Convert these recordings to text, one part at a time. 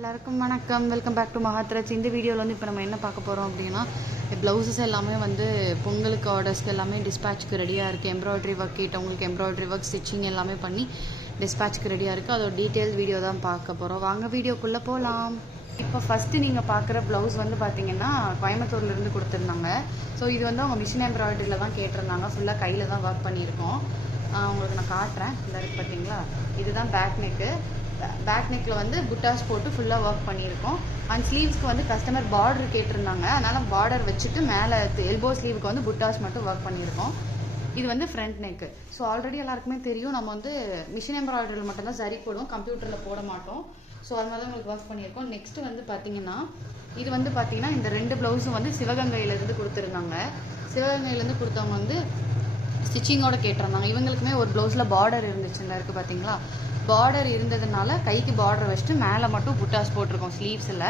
எல்லாருக்கும் வணக்கம். Welcome back to Mahathraj. இந்த வீடியோவில் வந்து இப்போ நம்ம என்ன பார்க்க போகிறோம் அப்படின்னா, ப்ளவுசஸ் எல்லாமே வந்து பொங்கலுக்கு ஆர்டர்ஸ்க்கு எல்லாமே டிஸ்பேச்சுக்கு ரெடியாக இருக்குது. எம்ப்ராய்டரி ஒர்க் கேட்டவங்களுக்கு எம்ப்ராய்டரி ஒர்க் ஸ்டிச்சிங் எல்லாமே பண்ணி டிஸ்பேச்சுக்கு ரெடியாக இருக்குது. அதோட டீட்டெயில் வீடியோ தான் பார்க்க போகிறோம். வாங்க வீடியோக்குள்ளே போகலாம். இப்போ ஃபஸ்ட்டு நீங்கள் பார்க்குற ப்ளவுஸ் வந்து பார்த்தீங்கன்னா கோயம்புத்தூர்லேருந்து கொடுத்துருந்தாங்க. ஸோ இது வந்து அவங்க மிஷின் எம்ப்ராய்டரியில் தான் கேட்டிருந்தாங்க. ஃபுல்லாக கையில் தான் ஒர்க் பண்ணியிருக்கோம். உங்களுக்கு நான் காட்டுறேன். ஃபுல்லாக இருக்குது பார்த்தீங்களா? இதுதான் பேக் நெக்கு. பேக் நெக்கில் வந்து புட்டாஸ் போட்டு ஃபுல்லாக ஒர்க் பண்ணியிருக்கோம். அண்ட் ஸ்லீவ்ஸ்க்கு வந்து கஸ்டமர் பார்டர் கேட்டிருந்தாங்க. அதனால் பார்டர் வச்சுட்டு மேலே எல்போ ஸ்லீவுக்கு வந்து புட்டாஸ் மட்டும் ஒர்க் பண்ணியிருக்கோம். இது வந்து ஃப்ரண்ட் நெக்கு. ஸோ ஆல்ரெடி எல்லாருக்குமே தெரியும், நம்ம வந்து மிஷின் எம்ப்ராய்டரியில் மட்டும்தான் சரி போடுவோம், கம்ப்யூட்டரில் போட மாட்டோம். ஸோ அது மாதிரி தான் உங்களுக்கு ஒர்க் பண்ணியிருக்கோம். நெக்ஸ்ட்டு வந்து பார்த்தீங்கன்னா, இது வந்து பார்த்தீங்கன்னா இந்த ரெண்டு ப்ளவுஸும் வந்து சிவகங்கையிலேருந்து கொடுத்துருந்தாங்க. சிவகங்கையிலேருந்து கொடுத்தவங்க வந்து ஸ்டிச்சிங்கோட கேட்டிருந்தாங்க. இவங்களுக்குமே ஒரு ப்ளவுஸில் பார்டர் இருந்துச்சுன்னு இருக்குது பார்த்தீங்களா? பார்டர் இருந்ததுனால கைக்கு பார்டர் வச்சுட்டு மேலே மட்டும் புட்டாஸ் போட்டிருக்கோம் ஸ்லீவ்ஸில்.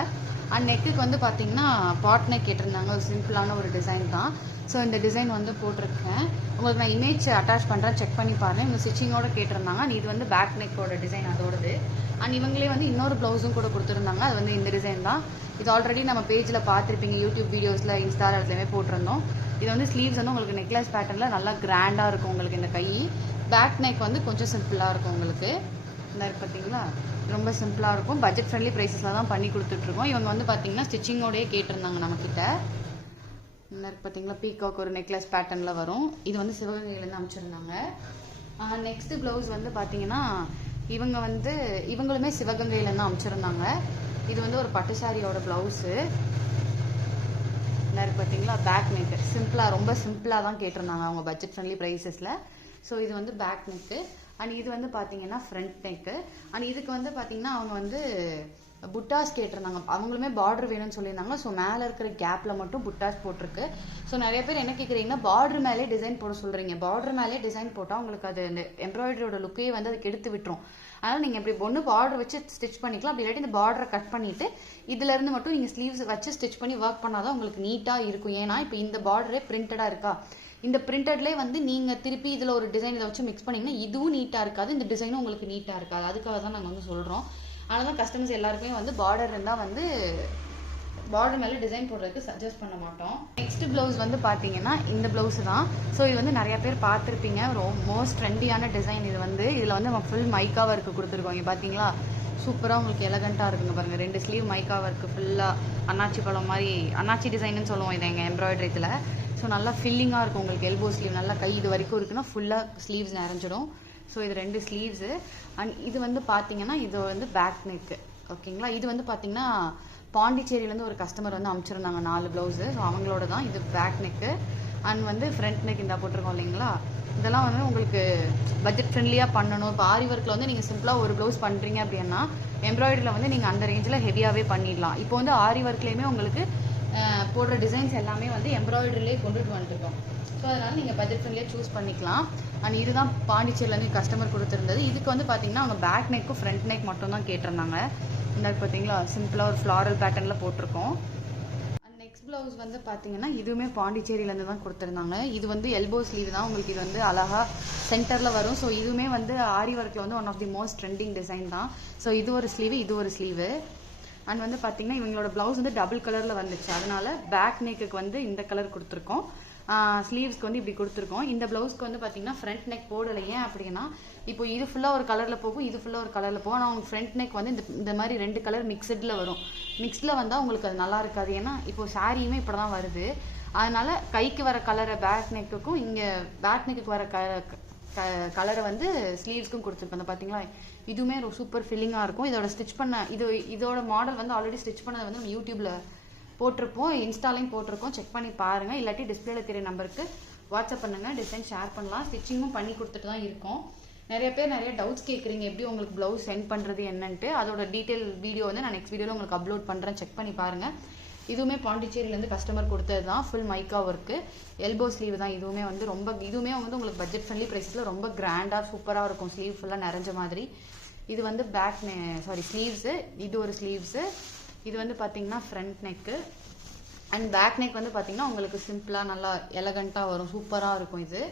அண்ட் நெக்குக்கு வந்து பார்த்தீங்கன்னா பாட் நெக் கேட்டிருந்தாங்க. ஒரு சிம்பிளான ஒரு டிசைன் தான். ஸோ இந்த டிசைன் வந்து போட்டிருக்கேன். உங்களுக்கு நான் இமேஜ் அட்டாச் பண்ணுறேன், செக் பண்ணி பாருங்கள். இவங்க ஸ்டிச்சிங்கோட கேட்டிருந்தாங்க. அண்ட் இது வந்து பேக் நெக்கோட டிசைன் அதோடது. அண்ட் இவங்களே வந்து இன்னொரு ப்ளவுஸும் கூட கொடுத்துருந்தாங்க. அது வந்து இந்த டிசைன் தான். இது ஆல்ரெடி நம்ம பேஜில் பார்த்துருப்பீங்க, யூடியூப் வீடியோஸில், இன்ஸ்டா எல்லாத்துலேயுமே போட்டிருந்தோம். இது வந்து ஸ்லீவ்ஸ் வந்து உங்களுக்கு நெக்லஸ் பேட்டர்னில் நல்லா கிராண்டாக இருக்கும். உங்களுக்கு இந்த கை பேக் நெக் வந்து கொஞ்சம் சிம்பிளாக இருக்கும். உங்களுக்கு இந்த பார்த்தீங்களா, ரொம்ப சிம்பிளாக இருக்கும். பட்ஜெட் ஃப்ரெண்ட்லி ப்ரைஸஸில் தான் பண்ணி கொடுத்துட்ருக்கோம். இவங்க வந்து பார்த்தீங்கன்னா ஸ்டிச்சிங்கோடையே கேட்டிருந்தாங்க நம்மக்கிட்ட. இந்த பார்த்தீங்களா, பீகாக் ஒரு நெக்லஸ் பேட்டர்னில் வரும். இது வந்து சிவகங்கையிலேருந்து அமைச்சிருந்தாங்க. நெக்ஸ்ட்டு ப்ளவுஸ் வந்து பார்த்தீங்கன்னா இவங்களுமே சிவகங்கையிலேருந்து அமைச்சிருந்தாங்க. இது வந்து ஒரு பட்டு சாரியோட ப்ளவுஸு. இந்த பார்த்தீங்களா, பேக் நெக்கு சிம்பிளாக, ரொம்ப சிம்பிளாக தான் கேட்டிருந்தாங்க அவங்க பட்ஜெட் ஃப்ரெண்ட்லி ப்ரைஸஸில். ஸோ இது வந்து பேக் நெக்கு. அண்ட் இது வந்து பார்த்தீங்கன்னா ஃப்ரண்ட் நெக்கு. அண்ட் இதுக்கு வந்து பார்த்தீங்கன்னா அவங்க வந்து புட்டாஸ் கேட்டிருந்தாங்க. அவங்களுமே பார்டர் வேணும்னு சொல்லியிருந்தாங்க. ஸோ மேலே இருக்கிற கேப்பில் மட்டும் புட்டாஸ் போட்டிருக்கு. ஸோ நிறைய பேர் என்ன கேட்குறீங்கன்னா, பார்டர் மேலே டிசைன் போட சொல்கிறீங்க. பார்டர் மேலே டிசைன் போட்டால் உங்களுக்கு அது இந்த எம்ப்ராய்டரியோட லுக்கையே வந்து அதுக்கு எடுத்து விட்டுரும். அதனால் நீங்கள் இப்படி ஒன்று பார்டர் வச்சு ஸ்டிச் பண்ணிக்கலாம். அப்படி இல்லாட்டி இந்த பார்டரை கட் பண்ணிவிட்டு இதுலேருந்து மட்டும் நீங்கள் ஸ்லீவ்ஸ் வச்சு ஸ்டிச் பண்ணி ஒர்க் பண்ணால் தான் உங்களுக்கு நீட்டாக இருக்கும். ஏன்னா இப்போ இந்த பார்டரே பிரிண்டடாக இருக்கா, இந்த பிரிண்டட்லேயே வந்து நீங்கள் திருப்பி இதில் ஒரு டிசைன் இதை வச்சு மிக்ஸ் பண்ணிங்கன்னா இதுவும் நீட்டாக இருக்காது, இந்த டிசைனும் உங்களுக்கு நீட்டாக இருக்காது. அதுக்காக தான் நாங்கள் வந்து சொல்கிறோம். அதனால தான் கஸ்டமர்ஸ் எல்லாருக்குமே வந்து பார்டர் இருந்தால் வந்து பார்டர் மேலே டிசைன் போடுறதுக்கு சஜஸ்ட் பண்ண மாட்டோம். நெக்ஸ்ட் ப்ளவுஸ் வந்து பார்த்தீங்கன்னா இந்த ப்ளவுஸ் தான். ஸோ இது வந்து நிறைய பேர் பார்த்துருப்பீங்க, மோஸ்ட் ட்ரெண்டியான டிசைன். இது வந்து இதில் வந்து நம்ம ஃபுல் மைக்கா ஒர்க்கு கொடுத்துருக்கோம். இங்கே பார்த்தீங்களா, சூப்பராக உங்களுக்கு எலகண்ட்டாக இருக்குங்க பாருங்கள். 2 ஸ்லீவ் மைக்கா ஒர்க்கு ஃபுல்லாக அண்ணாச்சி பழம் மாதிரி, அண்ணாச்சி டிசைன்னு சொல்லுவோம் இதை எங்கள் எம்ப்ராய்டரியில். ஸோ நல்லா ஃபில்லிங்காக இருக்கும். உங்களுக்கு எல்போ ஸ்லீவ் நல்லா கை இது வரைக்கும் இருக்குன்னா ஃபுல்லாக ஸ்லீவ்ஸ் நிறைஞ்சிடும். ஸோ இது 2 ஸ்லீவ்ஸு. அண்ட் இது வந்து பார்த்தீங்கன்னா இது வந்து பேக் நெக்கு. ஓகேங்களா, இது வந்து பார்த்தீங்கன்னா பாண்டிச்சேரியிலேருந்து ஒரு கஸ்டமர் வந்து அமைச்சிருந்தாங்க 4 ப்ளவுஸு. ஸோ அவங்களோட தான் இது பேக் நெக்கு. அண்ட் வந்து ஃப்ரண்ட் நெக் இந்த போட்டிருக்கோம் இல்லைங்களா, இதெல்லாம் வந்து உங்களுக்கு பட்ஜெட் ஃப்ரெண்ட்லியாக பண்ணணும். இப்போ ஆரி ஒர்க்கில் வந்து நீங்கள் சிம்பிளாக ஒரு ப்ளவுஸ் பண்ணுறீங்க அப்படின்னா எம்ப்ராய்டரியில் வந்து நீங்கள் அந்த ரேஞ்சில் ஹெவியாகவே பண்ணிடலாம். இப்போ வந்து ஆரி ஒர்க்லேயுமே உங்களுக்கு போடுற டிசைன்ஸ் எல்லாமே வந்து எம்ப்ராய்டரிலே கொண்டுட்டு வந்துருக்கோம். ஸோ அதனால் நீங்கள் பட்ஜெட் ஃப்ரெண்ட்லியாக சூஸ் பண்ணிக்கலாம். அண்ட் இதுதான் பாண்டிச்சேரியிலேருந்து கஸ்டமர் கொடுத்துருந்தது. இதுக்கு வந்து பார்த்தீங்கன்னா அவங்க பேக் நெக்கும் ஃப்ரண்ட் நெக் மட்டும் தான் கேட்டிருந்தாங்க. இந்த பார்த்தீங்களா, சிம்பிளாக ஒரு ஃப்ளாரல் பேட்டர்னில் போட்டிருக்கோம். அண்ட் நெக்ஸ்ட் ப்ளவுஸ் வந்து பார்த்தீங்கன்னா இதுவுமே பாண்டிச்சேரியிலேருந்து தான் கொடுத்துருந்தாங்க. இது வந்து எல்போ ஸ்லீவ் தான். உங்களுக்கு இது வந்து அழகாக சென்டரில் வரும். ஸோ இதுவுமே வந்து ஆரி ஒர்க்கில் வந்து one of the most trending design தான். ஸோ இது ஒரு ஸ்லீவு, இது ஒரு ஸ்லீவு. அண்ட் வந்து பார்த்தீங்கன்னா இவங்களோட ப்ளவுஸ் வந்து டபுள் கலரில் வந்துச்சு. அதனால பேக் நெக்குக்கு வந்து இந்த கலர் கொடுத்துருக்கோம், ஸ்லீவ்ஸ்க்கு வந்து இப்படி கொடுத்துருக்கோம். இந்த ப்ளவுஸ்க்கு வந்து பார்த்தீங்கன்னா ஃப்ரண்ட் நெக் போடலை. ஏன் அப்படின்னா இப்போ இது ஃபுல்லாக ஒரு கலரில் போகும், இது ஃபுல்லாக ஒரு கலரில் போகும். ஆனால் அவங்க ஃப்ரண்ட் நெக் வந்து இந்த மாதிரி 2 கலர் மிக்சடில் வரும். மிக்ஸில் வந்தால் உங்களுக்கு அது நல்லா இருக்காது. ஏன்னா இப்போ சாரியுமே இப்படி தான் வருது. அதனால் கைக்கு வர கலரை பேக் நெக்குக்கும் இங்கே பேக் நெக்குக்கு வர கலரை வந்து ஸ்லீவ்ஸ்க்கும் கொடுத்துருக்கோம். பார்த்தீங்களா, இதுவுமே சூப்பர் ஃபில்லிங்காக இருக்கும். இதோட ஸ்டிச் பண்ண இதோட மாடல் வந்து ஆல்ரெடி ஸ்டிச் பண்ணதை வந்து நம்ம யூடியூப்பில் போட்டிருப்போம், இன்ஸ்டாலையும் போட்டிருக்கோம், செக் பண்ணி பாருங்கள். இல்லாட்டி டிஸ்பிளேல தெரிய நம்பருக்கு வாட்ஸ்அப் பண்ணுங்கள், டிசைன் ஷேர் பண்ணலாம். ஸ்டிச்சிங்கும் பண்ணி கொடுத்துட்டு தான் இருக்கோம். நிறைய பேர் நிறைய டவுட்ஸ் கேட்குறீங்க, எப்படி உங்களுக்கு ப்ளவுஸ் சென்ட் பண்ணுறது என்னன்ட்டு. அதோட டீட்டெயில் வீடியோ வந்து நான் நெக்ஸ்ட் வீடியோவில் உங்களுக்கு அப்லோட் பண்ணுறேன், செக் பண்ணி பாருங்கள். இதுவுமே பாண்டிச்சேரியிலேருந்து கஸ்டமர் கொடுத்தது தான். ஃபுல் மைக்கா ஒர்க்கு, எல்போ ஸ்லீவ் தான். இதுவுமே வந்து இதுவுமே வந்து உங்களுக்கு பட்ஜெட் ஃப்ரெண்ட்லி ப்ரைஸில் ரொம்ப கிராண்டாக சூப்பராக இருக்கும். ஸ்லீவ் ஃபுல்லாக நிறைஞ்ச மாதிரி. இது வந்து ஸ்லீவ்ஸு, இது ஒரு ஸ்லீவ்ஸு. இது வந்து பார்த்தீங்கன்னா front neck. And back neck வந்து பார்த்தீங்கன்னா உங்களுக்கு சிம்பிளாக நல்லா எலகண்ட்டாக வரும், சூப்பராக இருக்கும் இது.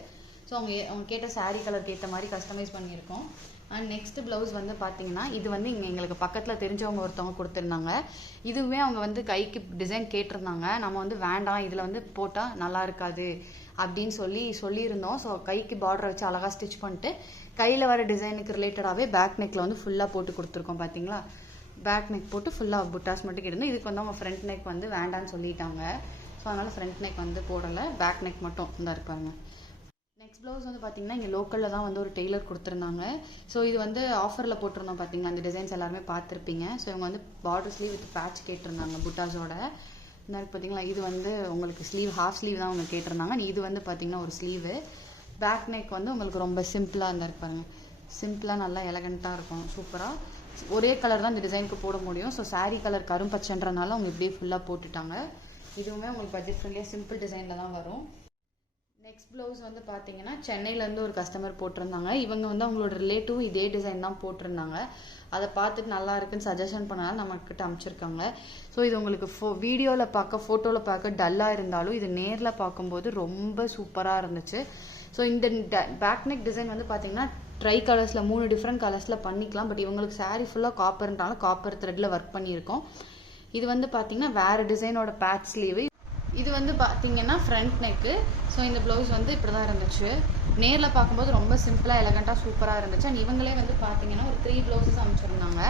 ஸோ அவங்க கேட்ட சாரீ கலருக்கு ஏற்ற மாதிரி கஸ்டமைஸ் பண்ணியிருக்கோம். அண்ட் நெக்ஸ்ட் ப்ளவுஸ் வந்து பார்த்தீங்கன்னா இது வந்து இங்கே எங்களுக்கு பக்கத்தில் தெரிஞ்சவங்க ஒருத்தவங்க கொடுத்துருந்தாங்க. இதுவுமே அவங்க வந்து கைக்கு டிசைன் கேட்டிருந்தாங்க. நம்ம வந்து வேண்டாம், இதில் வந்து போட்டால் நல்லா இருக்காது அப்படின்னு சொல்லியிருந்தோம். ஸோ கைக்கு பார்டரை வச்சு அழகாக ஸ்டிச் பண்ணிட்டு கையில் வர டிசைனுக்கு ரிலேட்டடாகவே பேக் நெக்கில் வந்து ஃபுல்லாக போட்டு கொடுத்துருக்கோம். பார்த்தீங்களா, பேக் நெக் போட்டு ஃபுல்லாக புட்டாஸ் மட்டும் கேட்டிருந்தோம். இதுக்கு வந்து அவங்க ஃப்ரண்ட் நெக் வந்து வேண்டான்னு சொல்லிட்டாங்க. ஸோ அதனால் ஃப்ரண்ட் நெக் வந்து போடலை, பேக் நெக் மட்டும் தான் இருப்பாங்க. நெக்ஸ்ட் ப்ளவுஸ் வந்து பார்த்தீங்கன்னா இங்கே லோக்கலில் தான் வந்து ஒரு டெய்லர் கொடுத்துருந்தாங்க. ஸோ இது வந்து ஆஃபரில் போட்டிருந்தோம். பார்த்தீங்கன்னா அந்த டிசைன்ஸ் எல்லாருமே பார்த்துருப்பீங்க. ஸோ இவங்க வந்து பார்டர் ஸ்லீவ் வித் பேட்ச் கேட்டிருந்தாங்க புட்டாஸோட. இந்த பார்த்தீங்களா, இது வந்து உங்களுக்கு ஸ்லீவ் ஹாஃப் ஸ்லீவ் தான் அவங்க கேட்டிருந்தாங்க. இது வந்து பார்த்தீங்கன்னா ஒரு ஸ்லீவு. பேக் நெக் வந்து உங்களுக்கு ரொம்ப சிம்பிளாக இருந்தா இருப்பாருங்க, சிம்பிளாக நல்லா எலகண்ட்டாக இருக்கும், சூப்பராக. ஒரே கலர் தான் இந்த டிசைனுக்கு போட முடியும். ஸோ சாரீ கலர் கரும்பச்சன்றனால அவங்க இப்படியே ஃபுல்லாக போட்டுட்டாங்க. இதுவுமே உங்களுக்கு பட்ஜெட் ஃப்ரெண்ட்லியாக சிம்பிள் டிசைனில் தான் வரும். நெக்ஸ்ட் ப்ளவுஸ் வந்து பார்த்தீங்கன்னா சென்னையிலேருந்து ஒரு கஸ்டமர் போட்டிருந்தாங்க. இவங்க வந்து அவங்களோட ரிலேட்டிவ் இதே டிசைன் தான் போட்டிருந்தாங்க. அதை பார்த்துட்டு நல்லா இருக்குன்னு சஜஷன் பண்ணாலும் நம்மக்கிட்ட அனுப்பிச்சிருக்காங்க. ஸோ இது உங்களுக்கு வீடியோவில் பார்க்க ஃபோட்டோவில் பார்க்க டல்லாக இருந்தாலும் இது நேரில் பார்க்கும்போது ரொம்ப சூப்பராக இருந்துச்சு. ஸோ இந்த பேக் நெக் டிசைன் வந்து பார்த்தீங்கன்னா ட்ரை கலர்ஸில் 3 டிஃப்ரெண்ட் கலர்ஸில் பண்ணிக்கலாம். பட் இவங்களுக்கு சாரீ ஃபுல்லாக காப்பர்ன்றால காப்பர் த்ரெட்டில் ஒர்க் பண்ணியிருக்கோம். இது வந்து பார்த்தீங்கன்னா வேறு டிசைனோட பேட்ச் ஸ்லீவு. இது வந்து பார்த்தீங்கன்னா ஃப்ரண்ட் நெக்கு. ஸோ இந்த ப்ளவுஸ் வந்து இப்படி தான் இருந்துச்சு. நேரில் பார்க்கும்போது ரொம்ப சிம்பிளாக எலகண்ட்டாக சூப்பராக இருந்துச்சு. அண்ட் இவங்களே வந்து பார்த்தீங்கன்னா ஒரு 3 ப்ளவுஸஸ் அமைச்சிருந்தாங்க.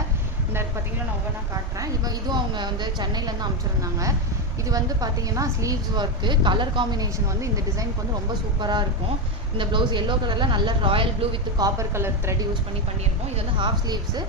இந்த பார்த்தீங்கன்னா நான் ஒவ்வொன்றா காட்டுறேன். இதுவும் அவங்க வந்து சென்னையிலேருந்து அமைச்சிருந்தாங்க. இது வந்து பார்த்தீங்கன்னா ஸ்லீவ்ஸ் ஒர்க்கு, கலர் காம்பினேஷன் வந்து இந்த டிசைனுக்கு வந்து ரொம்ப சூப்பராக இருக்கும். இந்த ப்ளவுஸ் எல்லோ கலரில் நல்ல Royal blue with copper colour thread use பண்ணியிருக்கோம். இது வந்து ஹாஃப் ஸ்லீவ்ஸு.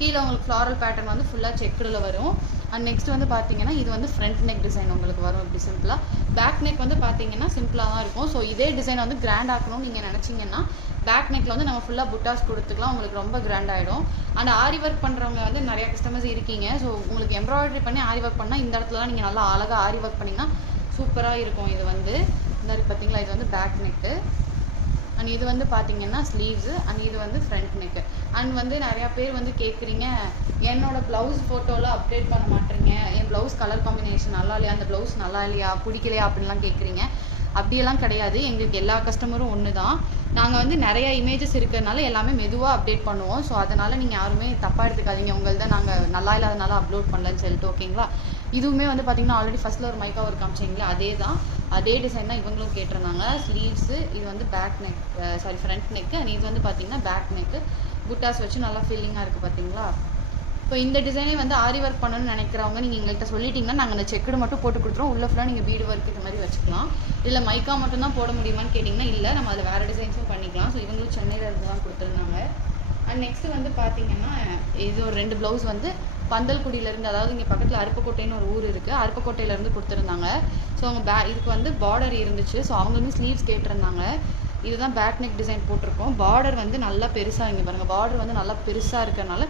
கீழே உங்களுக்கு ஃப்ளாரல் பேட்டர்ன் வந்து ஃபுல்லாக செக்குடில் வரும். அண்ட் நெக்ஸ்ட் வந்து பார்த்தீங்கன்னா இது வந்து ஃப்ரண்ட் நெக் டிசைன் உங்களுக்கு வரும் இப்படி சிம்பிளாக. பேக் நெக் வந்து பார்த்தீங்கன்னா சிம்பிளாக தான் இருக்கும். ஸோ இதே டிசைன் வந்து கிராண்ட் ஆக்கணும்னு நீங்கள் நினச்சிங்கன்னா பேக் நெக்கில் வந்து நம்ம ஃபுல்லாக புட்டாஸ் கொடுத்துக்கலாம், உங்களுக்கு ரொம்ப கிராண்ட் ஆகிடும். அண்ட் ஆரி ஒர்க் பண்ணுறவங்க வந்து நிறைய கஸ்டமர்ஸ் இருக்கீங்க. ஸோ உங்களுக்கு எம்ப்ராய்டரி பண்ணி ஆரி ஒர்க் பண்ணால் இந்த இடத்துலலாம் நீங்கள் நல்லா அழகாக ஆரி ஒர்க் பண்ணிங்கன்னா சூப்பராக இருக்கும். இது வந்து இந்த பார்த்தீங்களா, இது வந்து பேக் நெக்கு. அண்ட் இது வந்து பார்த்தீங்கன்னா ஸ்லீவ்ஸு. அண்ட் இது வந்து ஃப்ரண்ட் நெக்கு. அண்ட் வந்து நிறையா பேர் வந்து கேட்குறீங்க, என்னோட ப்ளவுஸ் ஃபோட்டோவில் அப்டேட் பண்ண மாட்டேறீங்க, என் ப்ளவுஸ் கலர் காம்பினேஷன் நல்லா இல்லையா, அந்த ப்ளவுஸ் நல்லா இல்லையா, பிடிக்கலையா அப்படின்லாம் கேட்குறீங்க. அப்படியெல்லாம் கிடையாது. எங்களுக்கு எல்லா கஸ்டமரும் ஒன்று தான். நாங்கள் வந்து நிறைய இமேஜஸ் இருக்கிறதுனால எல்லாமே மெதுவாக அப்டேட் பண்ணுவோம். ஸோ அதனால் நீங்கள் யாருமே தப்பாக எடுத்துக்காதீங்க, உங்கள்த நாங்கள் நல்லா இல்லாதனால அப்லோட் பண்ணலன்னு சொல்லிட்டு, ஓகேங்களா. இதுவுமே வந்து பார்த்தீங்கன்னா ஆல்ரெடி ஃபஸ்ட்டில் ஒரு மைக்கா ஒரு காமிச்சிங்களா, அதே தான், அதே டிசைன் தான் இவங்களும் கேட்டிருந்தாங்க. ஸ்லீவ்ஸு. இது வந்து back neck, front neck. And இது வந்து பார்த்தீங்கன்னா பேக் நெக்கு. புட்டாஸ் வச்சு நல்லா ஃபீலிங்காக இருக்குது பார்த்தீங்களா. இப்போ இந்த டிசைனே வந்து ஆரி ஒர்க் பண்ணணும்னு நினைக்கிறவங்க நீங்கள் எங்கள்கிட்ட சொல்லிட்டீங்கன்னா நாங்கள் அந்த செக்குடு மட்டும் போட்டு கொடுத்துருவோம். உள்ள ஃபுல்லாக நீங்கள் பீடு ஒர்க் இந்த மாதிரி வச்சுக்கலாம். இல்லை மைக்கா மட்டும் தான் போட முடியுமான்னு கேட்டிங்கன்னா இல்லை, நம்ம அதில் வேறு டிசைன்ஸும் பண்ணிக்கலாம். ஸோ இவங்களும் சென்னையில் இருந்து தான் கொடுத்துருந்தாங்க. அண்ட் நெக்ஸ்ட்டு வந்து பார்த்தீங்கன்னா இது ஒரு 2 ப்ளவுஸ் வந்து பந்தல்குடியிலேருந்து, அதாவது இங்கே பக்கத்தில் அருப்புக்கோட்டைன்னு ஒரு ஊர் இருக்குது, அருப்புக்கோட்டையிலேருந்து கொடுத்துருந்தாங்க. ஸோ அவங்க இதுக்கு வந்து பார்டர் இருந்துச்சு. ஸோ அவங்க வந்து ஸ்லீவ்ஸ் கேட்டிருந்தாங்க. இதுதான் பேக் நெக் டிசைன் போட்டிருக்கோம். பார்டர் வந்து நல்லா பெருசாக, இங்கே பாருங்கள், பார்டர் வந்து நல்லா பெருசாக இருக்கிறனால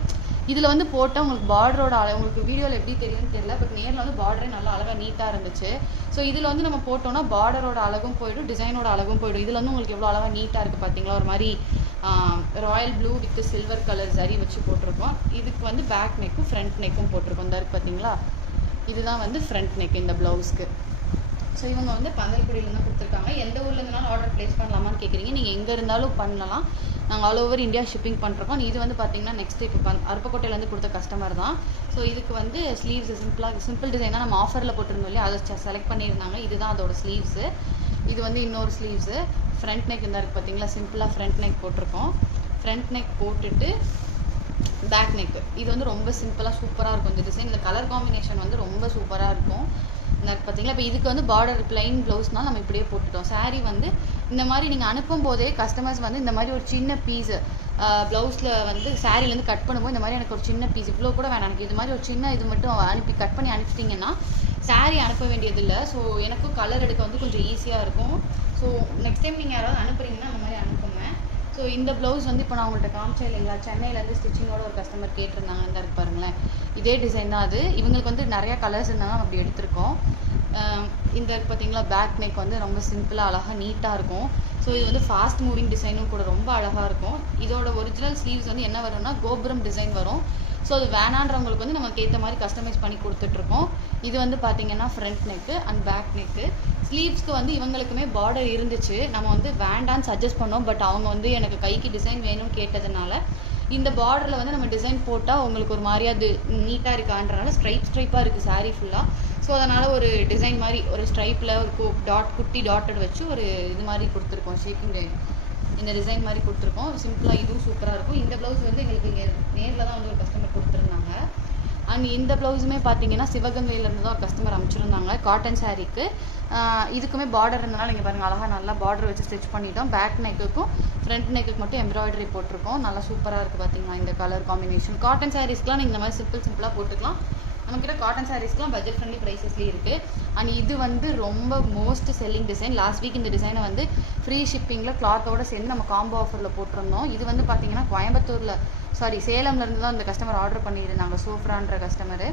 இதில் வந்து போட்டால் உங்களுக்கு பார்டரோட உங்களுக்கு வீடியோவில் எப்படி தெரியும்னு தெரியல, பட் நேரில் வந்து பார்டரே நல்லா அழகாக நீட்டாக இருந்துச்சு. ஸோ இதில் வந்து நம்ம போட்டோம்னா பார்டரோட அழகும் போயிடும், டிசைனோட அழகும் போயிடும். இதில் வந்து உங்களுக்கு எவ்வளோ அழகாக நீட்டாக இருக்குது பார்த்தீங்களா. ஒரு மாதிரி Royal blue with silver colour zari வச்சு போட்டிருக்கோம். இதுக்கு வந்து பேக் நெக்கும் ஃப்ரண்ட் நெக்கும் போட்டிருக்கோம். இந்த இருக்குது பார்த்தீங்களா, இதுதான் வந்து ஃப்ரண்ட் நெக் இந்த ப்ளவுஸ்க்கு. ஸோ இவங்க வந்து பந்தல்குடியிலேருந்து கொடுத்துருக்காங்க. எந்த ஊரில் இருந்தாலும் ஆர்டர் ப்ளேஸ் பண்ணலாமான்னு கேட்குறீங்க. நீங்கள் எங்கே இருந்தாலும் பண்ணலாம். நாங்கள் ஆல் ஓவர் இந்தியா ஷிப்பிங் பண்ணுறோம். இது வந்து பார்த்தீங்கன்னா நெக்ஸ்ட் இப்போ அருப்புக்கோட்டையிலேருந்து கொடுத்த கஸ்டமர் தான். ஸோ இதுக்கு வந்து ஸ்லீவ்ஸ் சிம்பிள் டிசைனாக நம்ம ஆஃபரில் போட்டிருந்தோம் இல்லையா, அதை செலக்ட் பண்ணியிருந்தாங்க. இதுதான் அதோட ஸ்லீவ்ஸு. இது வந்து இன்னொரு ஸ்லீவ்ஸு. ஃப்ரண்ட் நெக் இந்த இருக்குது பார்த்தீங்களா, சிம்பிளாக ஃப்ரண்ட் நெக் போட்டிருக்கோம். ஃப்ரண்ட் நெக் போட்டுட்டு பேக் நெக்கு. இது வந்து ரொம்ப சிம்பிளாக சூப்பராக இருக்கும் இந்த டிசைன். இந்த கலர் காம்பினேஷன் வந்து ரொம்ப சூப்பராக இருக்கும். பார்த்தீங்களா. இப்போ இதுக்கு வந்து பார்டர் பிளைன் ப்ளவுஸ்னால் நம்ம இப்படியே போட்டுட்டோம். சாரீ வந்து இந்த மாதிரி நீங்கள் அனுப்பும் போதே கஸ்டமர்ஸ் வந்து இந்த மாதிரி ஒரு சின்ன பீஸு ப்ளவுஸில் வந்து சாரீலேருந்து கட் பண்ணும்போது இந்த மாதிரி எனக்கு ஒரு சின்ன பீஸ், இவ்வளோ கூட வேணாம், எனக்கு இது மாதிரி ஒரு சின்ன இது மட்டும் அனுப்பி கட் பண்ணி அனுப்பிச்சிட்டிங்கன்னா சாரீ அனுப்ப வேண்டியதில்லை. ஸோ எனக்கும் கலர் எடுக்க வந்து கொஞ்சம் ஈஸியாக இருக்கும். ஸோ நெக்ஸ்ட் டைம் நீங்கள் யாராவது அனுப்புறீங்கன்னா அந்த மாதிரி அனுப்புங்க. ஸோ இந்த ப்ளவுஸ் வந்து இப்போ நான் உங்கள்கிட்ட காமிச்சேன் இல்லைங்களா, சென்னையிலேருந்து ஸ்டிச்சிங்கோட ஒரு கஸ்டமர் கேட்டிருந்தாங்க. இந்த இருக்கு பாருங்களேன், இதே டிசைன் தான் அது. இவங்களுக்கு வந்து நிறையா கலர்ஸ் இருந்தாலும் அப்படி எடுத்திருக்கோம். இந்த பார்த்தீங்களா, பேக் நெக் வந்து ரொம்ப சிம்பிளாக அழகாக நீட்டாக இருக்கும். ஸோ இது வந்து ஃபாஸ்ட் மூவிங் டிசைனும் கூட ரொம்ப அழகாக இருக்கும். இதோட ஒரிஜினல் ஸ்லீவ்ஸ் வந்து என்ன வரும்னா கோபுரம் டிசைன் வரும். ஸோ அது வேணான்றவங்களுக்கு வந்து நமக்கு ஏற்ற மாதிரி கஸ்டமைஸ் பண்ணி கொடுத்துட்ருக்கோம். இது வந்து பார்த்தீங்கன்னா front neck and back neck. ஸ்லீவ்ஸ்க்கு வந்து இவங்களுக்குமே பார்டர் இருந்துச்சு, நம்ம வந்து வேண்டான்னு சஜஸ்ட் பண்ணோம். பட் அவங்க வந்து எனக்கு கைக்கு டிசைன் வேணும்னு கேட்டதுனால இந்த பார்டரில் வந்து நம்ம டிசைன் போட்டால் உங்களுக்கு ஒரு மாதிரி அது நீட்டாக இருக்கான்றனால ஸ்ட்ரைப்பாக இருக்குது சாரீ ஃபுல்லாக. ஸோ அதனால் ஒரு டிசைன் மாதிரி ஒரு ஸ்ட்ரைப்பில் ஒரு குட்டி டாட்டட் வச்சு ஒரு இது மாதிரி கொடுத்துருக்கோம். ஷேப்பிங் இந்த டிசைன் மாதிரி கொடுத்துருக்கோம். சிம்பிளாக இதுவும் சூப்பராக இருக்கும். இந்த ப்ளவுஸ் வந்து எங்களுக்கு இங்கே நேரில் தான் வந்து ஒரு கஸ்டமர் கொடுத்துருந்தாங்க. அண்ட் இந்த ப்ளவுஸுமே பார்த்தீங்கன்னா சிவகங்கையிலேருந்து தான் ஒரு கஸ்டமர் அனுப்பிச்சிருந்தாங்க காட்டன் சாரீக்கு. இதுக்குமே பார்டர் இருந்தனால நீங்கள் பாருங்கள் அழகாக நல்லா பார்டர் வச்சு ஸ்டிச் பண்ணிட்டோம். பேக் நெக்குக்கும் ஃப்ரண்ட் நெக்குக்கு மட்டும் எம்ப்ராய்டரி போட்டிருக்கோம். நல்லா சூப்பராக இருக்குது பார்த்தீங்கன்னா இந்த கலர் காம்பினேஷன். காட்டன் சாரீஸ்க்குலாம் நீங்கள் இந்த மாதிரி சிம்பிளாக போட்டுக்கலாம். நம்மக்கிட்ட காட்டன் சாரீஸ்க்குலாம் பட்ஜெட் ஃப்ரெண்ட்லி ப்ரைஸஸ்லேயே இருக்குது. அண்ட் இது வந்து ரொம்ப most selling design. Last week இந்த டிசைனை வந்து ஃப்ரீ ஷிப்பிங்கில் கிளாத்தோடு சேர்ந்து நம்ம காம்போ ஆஃபரில் போட்டிருந்தோம். இது வந்து பார்த்தீங்கன்னா சேலம்லேருந்து தான் இந்த கஸ்டமர் ஆர்டர் பண்ணியிருந்தாங்க. சோஃப்ரான்ற கஸ்டமரு.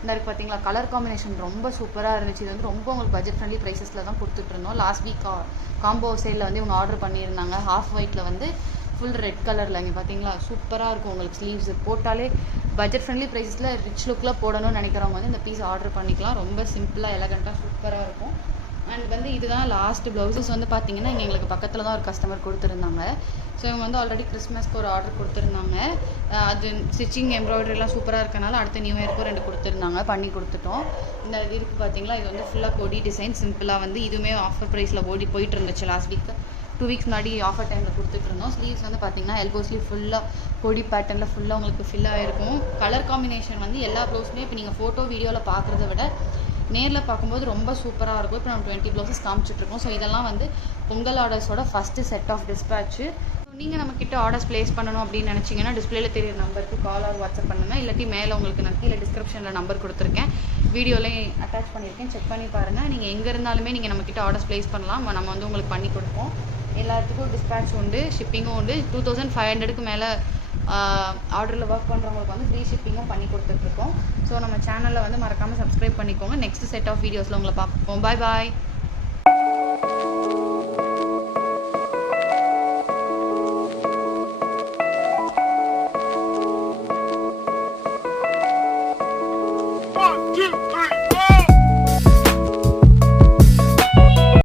இந்த இருக்குது பார்த்தீங்களா கலர் காம்பினேஷன் ரொம்ப சூப்பராக இருந்துச்சு. இது வந்து ரொம்ப உங்களுக்கு பட்ஜெட் ஃப்ரெண்ட்லி ப்ரைஸஸில் தான் கொடுத்துட்ருந்தோம். லாஸ்ட் வீக் காம்போ சேலில் வந்து இவங்க ஆர்டர் பண்ணியிருந்தாங்க. ஹாஃப் ஒயிட்டில் வந்து ஃபுல் ரெட் கலரில். இங்கே பார்த்தீங்களா சூப்பராக இருக்கும் உங்களுக்கு. ஸ்லீவ்ஸ் போட்டாலே பட்ஜெட் ஃப்ரெண்ட்லி ப்ரைஸஸில் ரிச் லுக்கில் போடணும்னு நினைக்கிறவங்க வந்து இந்த பீஸ் ஆர்டர் பண்ணிக்கலாம். ரொம்ப சிம்பிளாக எலகண்ட்டாக சூப்பராக இருக்கும். அண்ட் வந்து இதுதான் லாஸ்ட் ப்ளவுஸஸ் வந்து பார்த்தீங்கன்னா இங்கே எங்களுக்கு பக்கத்தில் தான் ஒரு கஸ்டமர் கொடுத்துருந்தாங்க. ஸோ இவங்க வந்து ஆல்ரெடி கிறிஸ்மஸ்க்கு ஒரு ஆர்டர் கொடுத்துருந்தாங்க. அது ஸ்டிச்சிங் எம்ப்ராய்டரிலாம் சூப்பராக இருக்கனால அடுத்த நியூ இயருக்கும் 2 கொடுத்துருந்தாங்க. பண்ணி கொடுத்துட்டோம். இந்த இது இருக்குது பார்த்தீங்களா இது வந்து ஃபுல்லாக கொடி டிசைன். சிம்பிளாக வந்து இதுவுமே ஆஃபர் ப்ரைஸில் போயிட்டு இருந்துச்சு. லாஸ்ட் வீக் 2 வீக்ஸ் முன்னாடி ஆஃபர் டைமில் கொடுத்துட்ருந்தோம். ஸ்லீவ்ஸ் வந்து பார்த்தீங்கன்னா எல்போ ஸ்லீவ் ஃபுல்லாக கொடி பேட்டர்னில் ஃபுல்லாக உங்களுக்கு ஃபில் ஆகிருக்கும். கலர் காம்பினேஷன் வந்து எல்லா ப்ளவுஸுமே இப்போ நீங்கள் ஃபோட்டோ வீடியோவில் பார்க்குறத விட நேரில் பார்க்கும்போது ரொம்ப சூப்பராக இருக்கும். இப்போ நம்ம 20 ப்ளவுஸஸ் காமிச்சிட்ருக்கோம். ஸோ இதெல்லாம் வந்து பொங்கல் ஆர்டர்ஸோட first set of dispatch. So நீங்கள் நம்மக்கிட்ட ஆர்டர்ஸ் ப்ளேஸ் பண்ணணும் அப்படின்னு நினச்சிங்கன்னா டிஸ்பிளேல தெரியுற நம்பருக்கு கால் ஆர் வாட்ஸ்அப் பண்ணுங்கள். இல்லாட்டி மேலே உங்களுக்கு நான் கீழே டிஸ்கிரிப்ஷனில் நம்பர் கொடுத்துருக்கேன். வீடியோலையும் அட்டாச் பண்ணியிருக்கேன். செக் பண்ணி பாருங்கள். நீங்கள் எங்கே இருந்தாலுமே நீங்கள் நம்மக்கிட்ட ஆர்டர்ஸ் ப்ளேஸ் பண்ணலாம். நம்ம வந்து உங்களுக்கு பண்ணி கொடுப்போம். எல்லாத்துக்கும் டிஸ்பேட்ச் உண்டு, ஷிப்பிங்கும் உண்டு. 2500க்கு மேலே ஆர்டரில் ஒர்க் பண்ணுறவங்களுக்கு வந்து ஃப்ரீ ஷிப்பிங்கும் பண்ணி கொடுத்துட்ருக்கோம். ஸோ நம்ம சேனலில் வந்து மறக்காமல் சப்ஸ்கிரைப் பண்ணிக்கோங்க. நெக்ஸ்ட் செட் ஆஃப் வீடியோஸில் உங்களை பார்ப்போம். பாய் பாய். One, two, three.